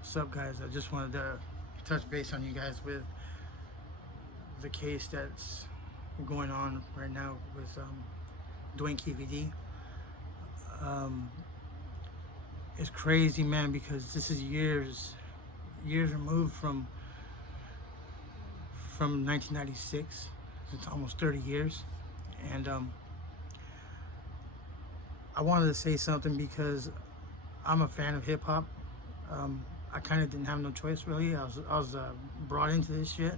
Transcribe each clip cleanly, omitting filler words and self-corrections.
What's up, guys? I just wanted to touch base on you guys with the case that's going on right now with Duane Keefe D. Um, it's crazy, man, because this is years removed from 1996. It's almost 30 years, and I wanted to say something because I'm a fan of hip hop. I kind of didn't have no choice, really. I was brought into this shit.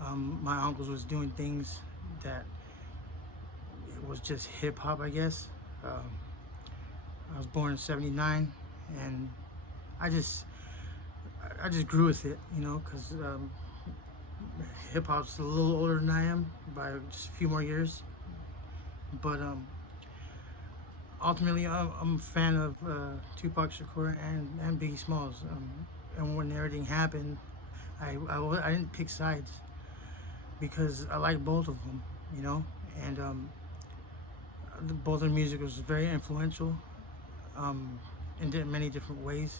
My uncles was doing things that it was just hip hop, I guess. I was born in '79, and I just grew with it, you know, because hip hop's a little older than I am by just a few more years. But ultimately, I'm a fan of Tupac Shakur and Biggie Smalls. And when everything happened, I didn't pick sides because I like both of them, you know. And both their music was very influential in many different ways.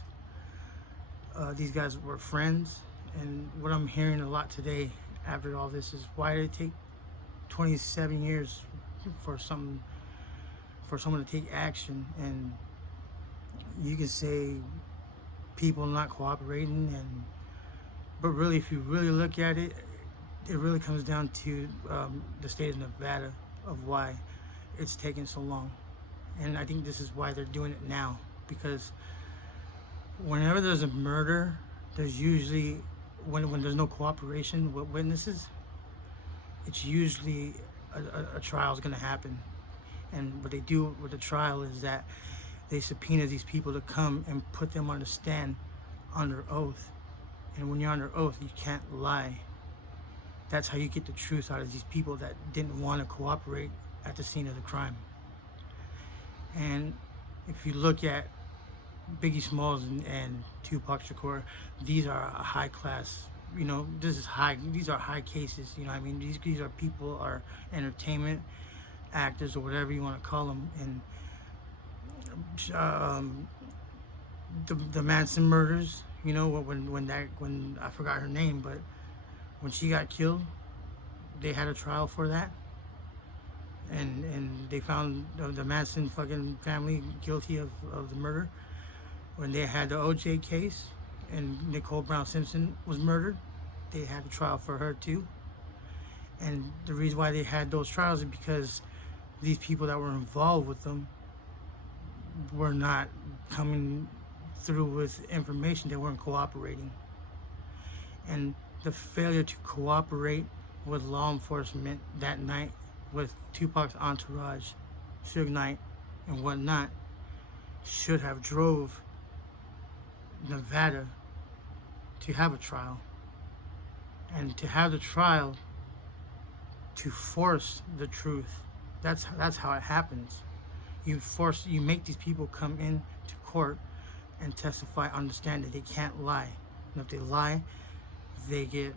These guys were friends, and what I'm hearing a lot today after all this is, why did it take 27 years for someone to take action? And you can say people not cooperating, but really, if you really look at it, it really comes down to the state of Nevada, of why it's taken so long. And I think this is why they're doing it now, because whenever there's a murder, there's usually, when there's no cooperation with witnesses, it's usually a trial is going to happen. And what they do with the trial is that they subpoena these people to come and put them on the stand under oath. And when you're under oath, you can't lie. That's how you get the truth out of these people that didn't want to cooperate at the scene of the crime. And if you look at Biggie Smalls and Tupac Shakur, these are a high class, you know, these are high cases, you know what I mean? These are people, are entertainment actors or whatever you want to call them. And the Manson murders, you know, when I forgot her name, but when she got killed, they had a trial for that, and they found the Manson fucking family guilty of the murder. When they had the OJ case and Nicole Brown Simpson was murdered, they had a trial for her too. And the reason why they had those trials is because these people that were involved with them were not coming through with information. They weren't cooperating. And the failure to cooperate with law enforcement that night, with Tupac's entourage, Suge Knight, and whatnot, should have drove Nevada to have a trial. And to have the trial to force the truth. That's how it happens. You make these people come in to court and testify, understand that they can't lie. And if they lie, they get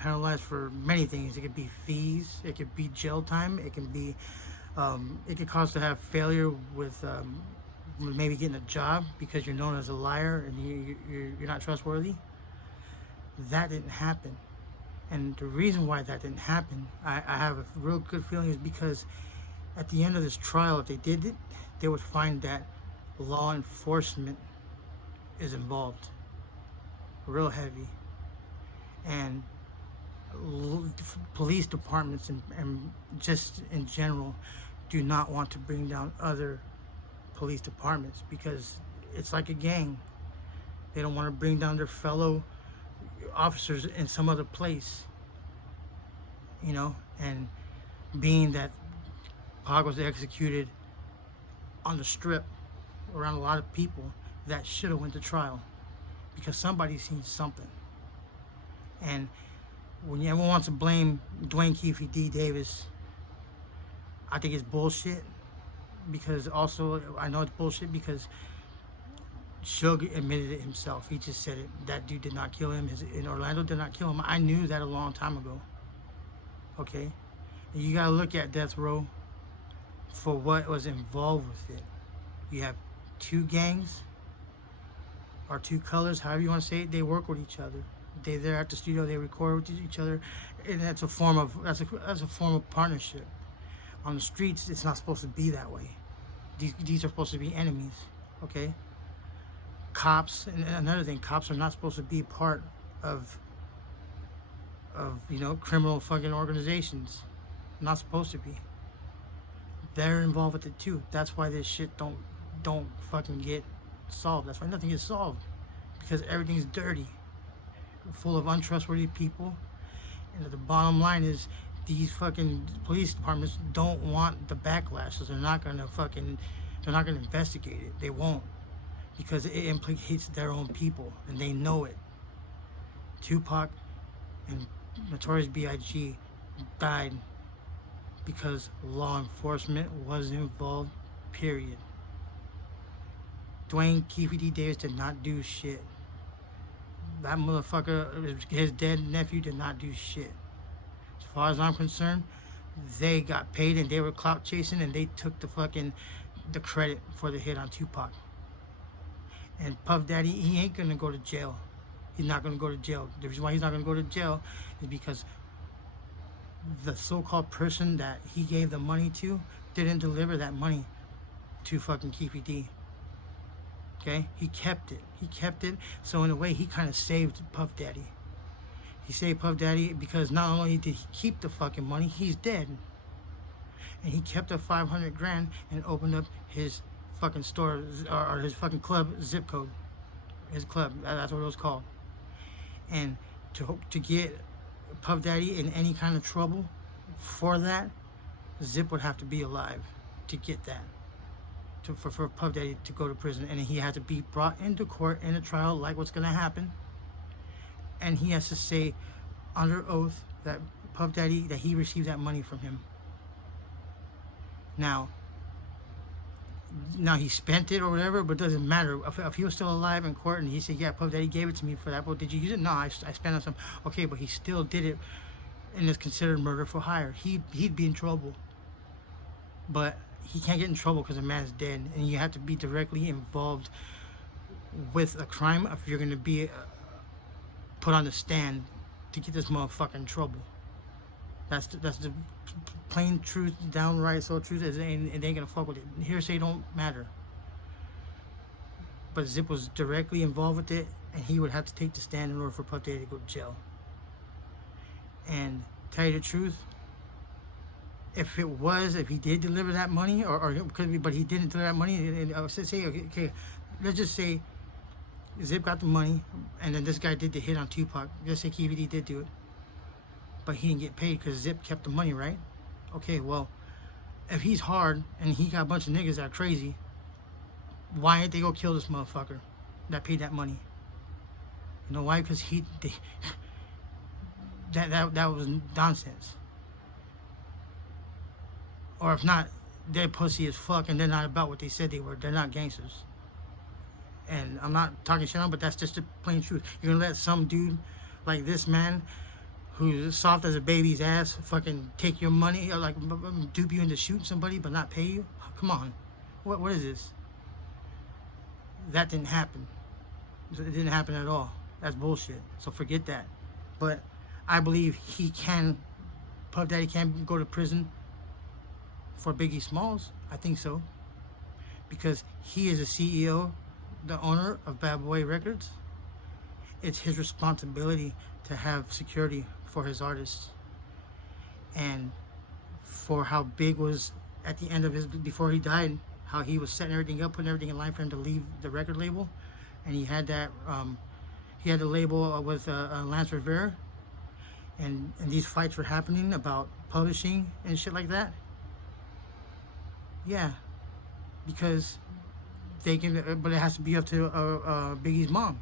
penalized for many things. It could be fees, it could be jail time, it can be it could cause to have failure with maybe getting a job because you're known as a liar and you're not trustworthy. That didn't happen. And the reason why that didn't happen, I have a real good feeling, is because at the end of this trial, if they did it, they would find that law enforcement is involved, real heavy. And police departments and just in general do not want to bring down other police departments because it's like a gang. They don't want to bring down their fellow officers in some other place, you know. And being that Pac was executed on the strip around a lot of people, that should have went to trial because somebody's seen something. And when everyone wants to blame Duane Keefe D. Davis, I think it's bullshit. Because also, I know it's bullshit because Suge admitted it himself. He just said it. That dude did not kill him. In Orlando did not kill him. I knew that a long time ago. Okay? And you gotta look at death row for what was involved with it. You have two gangs or two colors, however you want to say it, they work with each other. They're at the studio, they record with each other, and that's a form of partnership. On the streets, it's not supposed to be that way. These are supposed to be enemies, okay? Cops, and another thing, cops are not supposed to be part of criminal fucking organizations. Not supposed to be. They're involved with it too. That's why this shit don't fucking get solved. That's why nothing gets solved, because everything's dirty, full of untrustworthy people. And the bottom line is, these fucking police departments don't want the backlash, so they're not gonna investigate it. They won't, because it implicates their own people, and they know it. Tupac and Notorious B.I.G. died because law enforcement was involved, period. Duane Keefe D. Davis did not do shit. That motherfucker, his dead nephew, did not do shit. As far as I'm concerned, they got paid and they were clout chasing, and they took the credit for the hit on Tupac. And Puff Daddy, he ain't gonna go to jail. He's not gonna go to jail. The reason why he's not gonna go to jail is because the so-called person that he gave the money to didn't deliver that money to fucking Keefe D. Okay? He kept it. So in a way, he kind of saved Puff Daddy. He saved Puff Daddy because not only did he keep the fucking money, he's dead. And he kept the 500 grand and opened up his fucking store, or his fucking club zip code. His club, that's what it was called. And to get Puff Daddy in any kind of trouble for that, Zip would have to be alive to get that. For Puff Daddy to go to prison, and he had to be brought into court in a trial like what's gonna happen, and he has to say under oath that Puff Daddy, that he received that money from him. Now he spent it or whatever, but it doesn't matter. If he was still alive in court and he said, yeah, Puff Daddy gave it to me for that, well, did you use it? No, I spent on some. Okay, but he still did it, and it's considered murder for hire. He'd be in trouble, but he can't get in trouble because the man's dead, and you have to be directly involved with a crime if you're going to be put on the stand to get this motherfucker in trouble. That's the plain truth, downright so truth, and they ain't gonna fuck with it. Hearsay don't matter. But Zip was directly involved with it, and he would have to take the stand in order for Puff Daddy to go to jail. And tell you the truth, if he did deliver that money, but he didn't deliver that money, and say, okay, let's just say Zip got the money, and then this guy did the hit on Tupac. Let's say Keefe D did do it, but he didn't get paid because Zip kept the money, right? Okay, well, if he's hard and he got a bunch of niggas that are crazy, why didn't they go kill this motherfucker that paid that money? You know why? Because that was nonsense. Or if not, they're pussy as fuck, and they're not about what they said they were. They're not gangsters. And I'm not talking shit on, but that's just the plain truth. You're gonna let some dude like this man, who's soft as a baby's ass, fucking take your money, or like dupe you into shooting somebody but not pay you? Come on. What is this? That didn't happen. It didn't happen at all. That's bullshit. So forget that. But I believe Puff Daddy can go to prison for Biggie Smalls. I think so. Because he is a CEO, the owner of Bad Boy Records. It's his responsibility to have security for his artists, and for how Big was at the end of before he died, how he was setting everything up, putting everything in line for him to leave the record label, and he had that he had the label with Lance Rivera, and these fights were happening about publishing and shit like that. Yeah, because they can, but it has to be up to Biggie's mom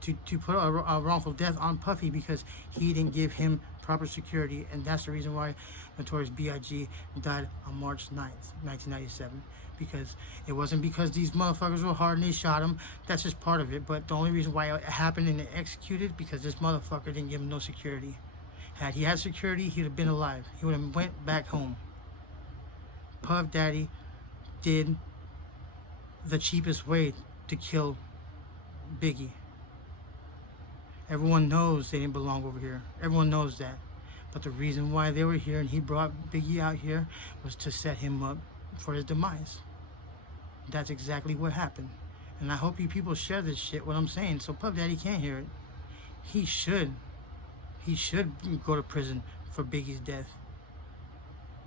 to put a wrongful death on Puffy, because he didn't give him proper security, and that's the reason why Notorious B.I.G. died on March 9th, 1997, because it wasn't because these motherfuckers were hard and they shot him. That's just part of it, but the only reason why it happened and it executed, because this motherfucker didn't give him no security. Had he had security, he'd have been alive. He would have went back home. Puff Daddy did the cheapest way to kill Biggie. Everyone knows they didn't belong over here. Everyone knows that. But the reason why they were here and he brought Biggie out here was to set him up for his demise. That's exactly what happened. And I hope you people share this shit, what I'm saying, so Puff Daddy can't hear it. He should go to prison for Biggie's death.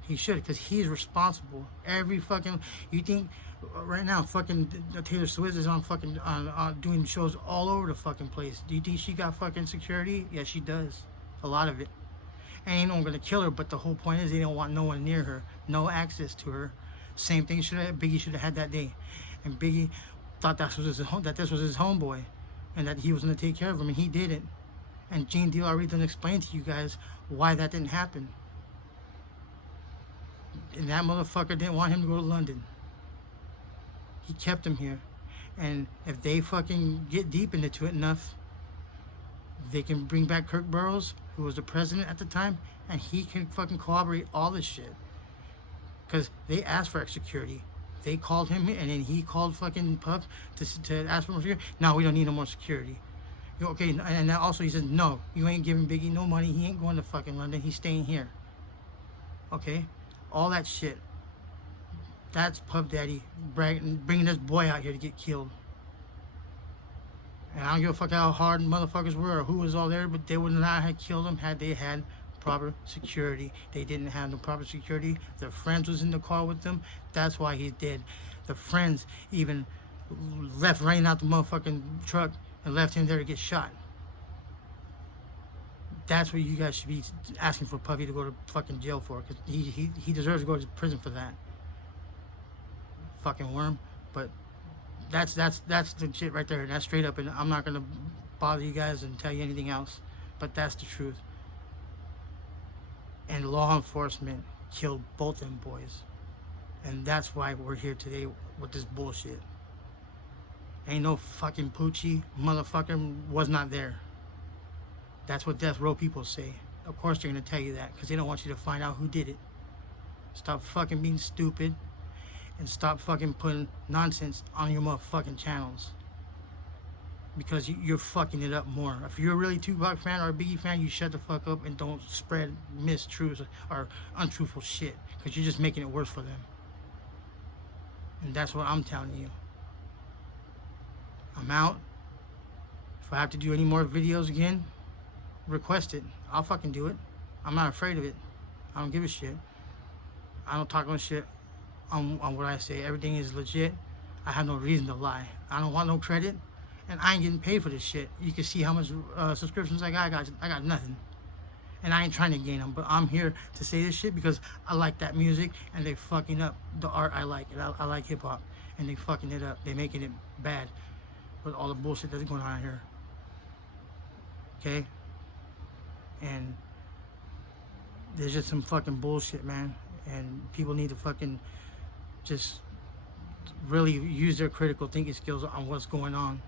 He should, because he's responsible. Every fucking, you think right now fucking Taylor Swift is on fucking on doing shows all over the fucking place. Do you think she got fucking security? Yeah, she does. A lot of it. And ain't no one gonna kill her, but the whole point is they don't want no one near her, no access to her. Same thing Biggie should have had that day. And Biggie thought that this was his homeboy and that he was gonna take care of him, and he didn't. And Gene Deal already done explained to you guys why that didn't happen. And that motherfucker didn't want him to go to London. He kept him here. And if they fucking get deep into it enough, they can bring back Kirk Buroughs, who was the president at the time, and he can fucking corroborate all this shit. Because they asked for extra security. They called him, and then he called fucking Puff to ask for more security. No, we don't need no more security. Okay, and then also he says, no, you ain't giving Biggie no money. He ain't going to fucking London. He's staying here. Okay? All that shit. That's Puff Daddy bringing this boy out here to get killed. And I don't give a fuck how hard motherfuckers were or who was all there, but they would not have killed him had they had proper security. They didn't have no proper security. Their friends was in the car with them. That's why he's dead. The friends even left running out the motherfucking truck and left him there to get shot. That's what you guys should be asking for Puffy to go to fucking jail for, because he deserves to go to prison for that. Fucking worm. But that's the shit right there. That's straight up, and I'm not gonna bother you guys and tell you anything else. But that's the truth. And law enforcement killed both them boys. And that's why we're here today with this bullshit. Ain't no fucking Poochie motherfucker was not there. That's what death row people say. Of course they're gonna tell you that, because they don't want you to find out who did it. Stop fucking being stupid and stop fucking putting nonsense on your motherfucking channels, because you're fucking it up more. If you're a really Tupac fan or a Biggie fan, you shut the fuck up and don't spread mistruths or untruthful shit, because you're just making it worse for them. And that's what I'm telling you. I'm out. If I have to do any more videos again, request it. I'll fucking do it. I'm not afraid of it. I don't give a shit. I don't talk no shit on what I say. Everything is legit. I have no reason to lie. I don't want no credit, and I ain't getting paid for this shit. You can see how much subscriptions I got. I got nothing, and I ain't trying to gain them. But I'm here to say this shit because I like that music, and they fucking up the art I like. And I like hip hop, and they fucking it up. They making it bad with all the bullshit that's going on here. Okay? And there's just some fucking bullshit, man. And people need to fucking just really use their critical thinking skills on what's going on.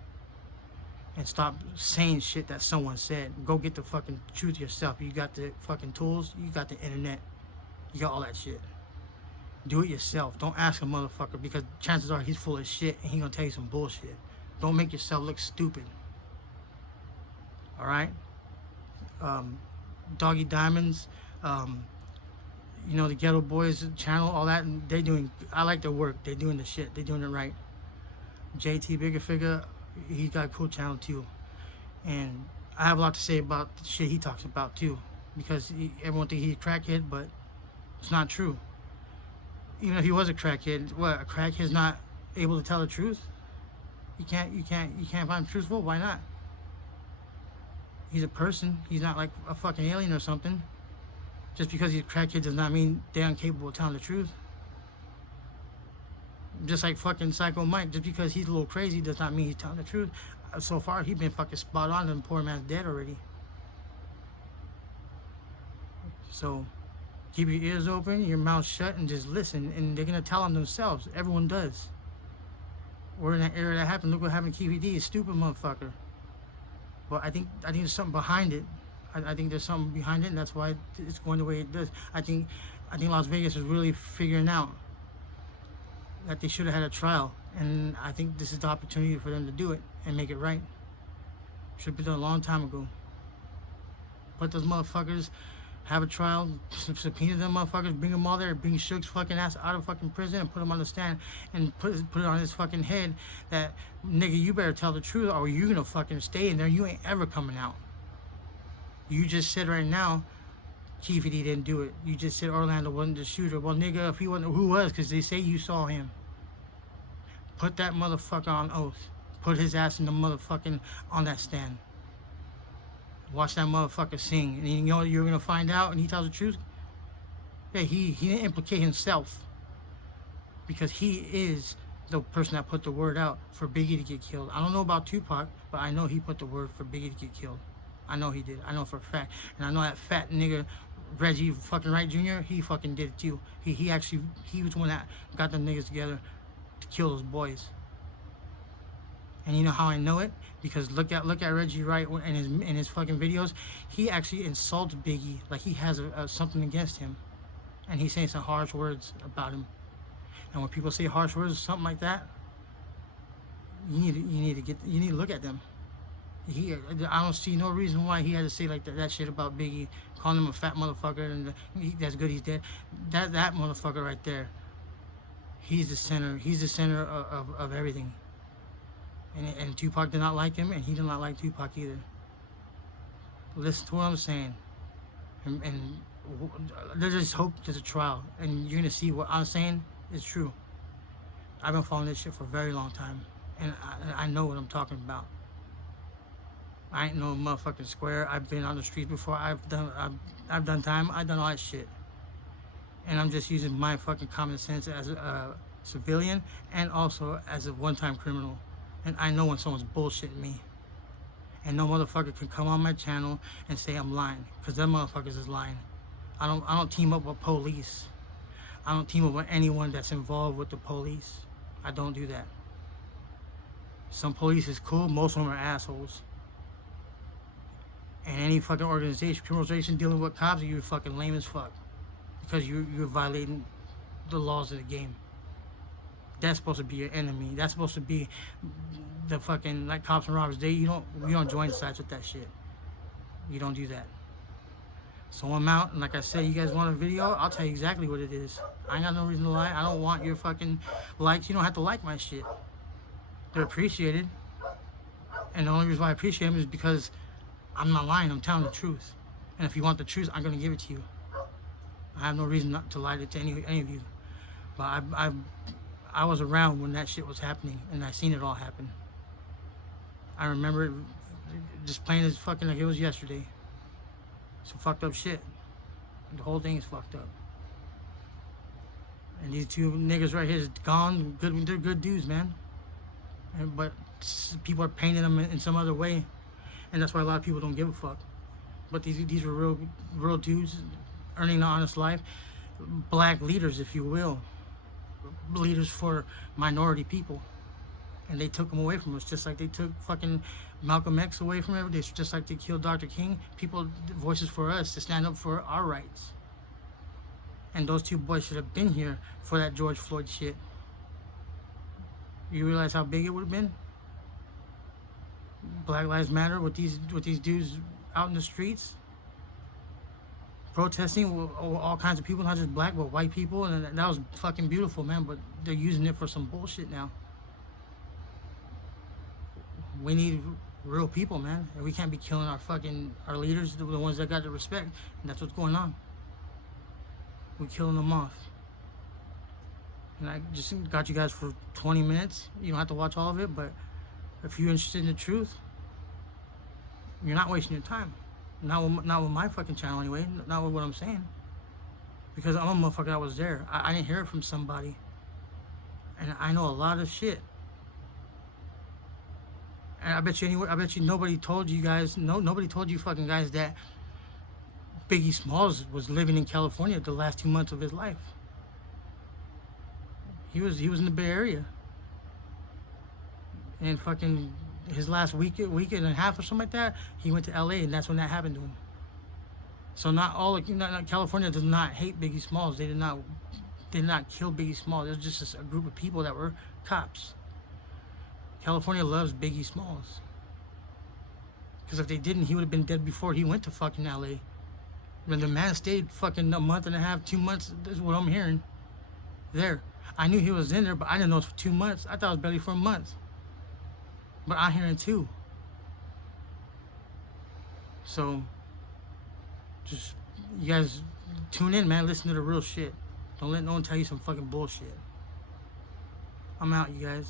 And stop saying shit that someone said. Go get the fucking truth yourself. You got the fucking tools. You got the internet. You got all that shit. Do it yourself. Don't ask a motherfucker, because chances are he's full of shit and he gonna tell you some bullshit. Don't make yourself look stupid. Alright? Doggy Diamonds, you know, the Ghetto Boys channel, all that, and they're doing, I like their work. They're doing the shit. They're doing it right. JT Bigger Figure, he's got a cool channel too. And I have a lot to say about the shit he talks about too, because everyone thinks he's a crackhead, but it's not true. Even if he was a crackhead, what, a crackhead's not able to tell the truth? You can't find him truthful? Why not? He's a person. He's not like a fucking alien or something. Just because he's a crackhead does not mean they're incapable of telling the truth. Just like fucking Psycho Mike, just because he's a little crazy does not mean he's telling the truth. So far, he's been fucking spot on, and the poor man's dead already. So, keep your ears open, your mouth shut, and just listen. And they're gonna tell on themselves. Everyone does. We're in that era that happened. Look what happened to Keefe D, a stupid motherfucker. But I think there's something behind it. I think there's something behind it, and that's why it's going the way it does. I think Las Vegas is really figuring out that they should have had a trial And I think this is the opportunity for them to do it and make it right. Should have been done a long time ago. Let those motherfuckers have a trial, subpoena them motherfuckers, bring them all there, bring Suge's fucking ass out of fucking prison and put him on the stand and put it on his fucking head that, nigga, you better tell the truth or you gonna fucking stay in there. You ain't ever coming out. You just said right now, Keefe D didn't do it. You just said Orlando wasn't the shooter. Well, nigga, if he wasn't, who was? Because they say you saw him. Put that motherfucker on oath. Put his ass in the motherfucking, on that stand. Watch that motherfucker sing. And you know what you're going to find out and he tells the truth? Yeah, he didn't implicate himself. Because he is the person that put the word out for Biggie to get killed. I don't know about Tupac, but I know he put the word for Biggie to get killed. I know he did. I know for a fact. And I know that fat nigga, Reggie fucking Wright Jr., he fucking did it too. He was the one that got them niggas together to kill those boys. And you know how I know it? Because look at Reggie Wright in his fucking videos. He actually insults Biggie like he has something against him, and he's saying some harsh words about him. And when people say harsh words or something like that, you need to look at them. I don't see no reason why he had to say like that shit about Biggie, calling him a fat motherfucker, and that's good he's dead. That motherfucker right there, he's the center. He's the center of everything. And Tupac did not like him, and he did not like Tupac either. Listen to what I'm saying. And there's just hope there's a trial. And you're going to see what I'm saying is true. I've been following this shit for a very long time. And I know what I'm talking about. I ain't no motherfucking square. I've been on the streets before. I've done time. I've done all that shit. And I'm just using my fucking common sense as a civilian and also as a one-time criminal. And I know when someone's bullshitting me. And no motherfucker can come on my channel and say I'm lying. Because them motherfuckers is lying. I don't team up with police. I don't team up with anyone that's involved with the police. I don't do that. Some police is cool. Most of them are assholes. And any fucking organization, criminal organization dealing with cops, you're fucking lame as fuck. Because you're violating the laws of the game. That's supposed to be your enemy. That's supposed to be the fucking, like cops and robbers. You don't join sides with that shit. You don't do that. So I'm out, and like I said, you guys want a video? I'll tell you exactly what it is. I ain't got no reason to lie. I don't want your fucking likes. You don't have to like my shit. They're appreciated. And the only reason why I appreciate them is because I'm not lying. I'm telling the truth. And if you want the truth, I'm going to give it to you. I have no reason not to lie to any of you. But I was around when that shit was happening, and I seen it all happen. I remember just playing as fucking like it was yesterday. Some fucked up shit. The whole thing is fucked up. And these two niggas right here is gone. They're good dudes, man. But people are painting them in some other way, and that's why a lot of people don't give a fuck. But these were real dudes, earning an honest life, black leaders, if you will. Leaders for minority people, and they took them away from us, just like they took fucking Malcolm X away from everybody, just like they killed Dr. King. People, voices for us to stand up for our rights. And those two boys should have been here for that George Floyd shit. You realize how big it would have been? Black Lives Matter with these dudes out in the streets protesting with all kinds of people, not just black, but white people, and that was fucking beautiful, man, but they're using it for some bullshit now. We need real people, man, and we can't be killing our leaders, the ones that got the respect, and that's what's going on. We're killing them off. And I just got you guys for 20 minutes. You don't have to watch all of it, but if you're interested in the truth, you're not wasting your time. Not with my fucking channel anyway, not with what I'm saying. Because I'm a motherfucker that was there. I didn't hear it from somebody. And I know a lot of shit. And I bet you nobody told you guys, nobody told you fucking guys that Biggie Smalls was living in California the last 2 months of his life. He was in the Bay Area. And fucking his last week and a half or something like that, he went to LA, and that's when that happened to him. So California does not hate Biggie Smalls. They did not kill Biggie Smalls. It was just a group of people that were cops California loves Biggie Smalls. Because if they didn't, he would have been dead before he went to fucking LA. When the man stayed fucking a month and a half, 2 months, this is what I'm hearing. There. I knew he was in there, but I didn't know it was for 2 months. I thought it was barely 4 months. But I'm hearing 2. So, just, you guys tune in, man. Listen to the real shit. Don't let no one tell you some fucking bullshit. I'm out, you guys.